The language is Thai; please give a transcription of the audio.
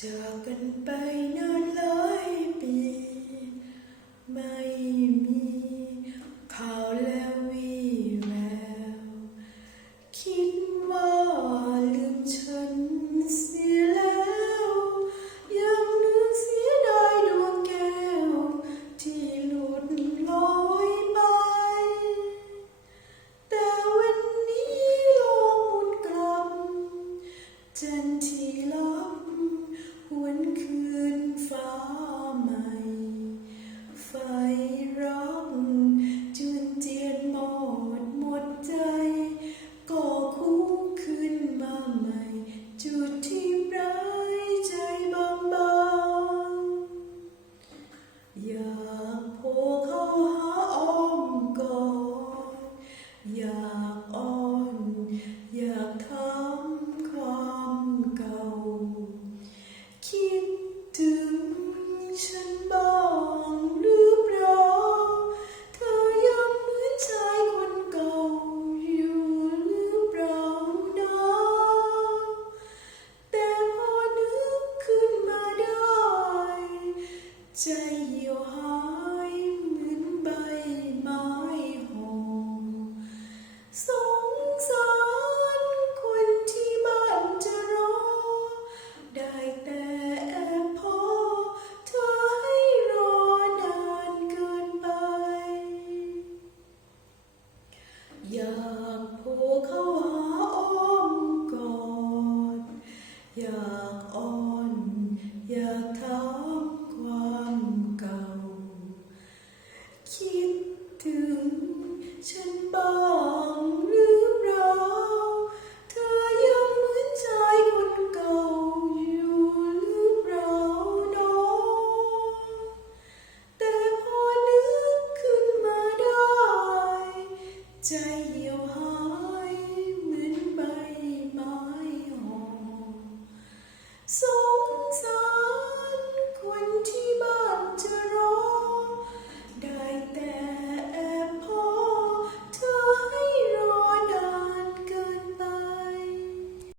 จากกันไปนานหลายปี ไม่มีข่าวแล้ววีแวว คิดว่าลืมฉันเสียแล้ว ยังนึกเสียดายดวงแก้ว ที่หลุดลอยไป แต่วันนี้ลกหมุนกลับจัน คิดถึงฉันบ้างหรือเปล่าเธอยังเหมือนชายคนเก่าอยู่หรือเปล่านะแต่พอนึกขึ้นมาได้ ใจเหี่ยวหา ถึง ฉันบ้างหรือเปล่าเธอยังเหมือนชายคนเก่าอยู่หรือเปล่าน้องแต่พอนึกขึ้นมาได้ ใจเหี่ยวหายเหมือนใบไม้ห่อ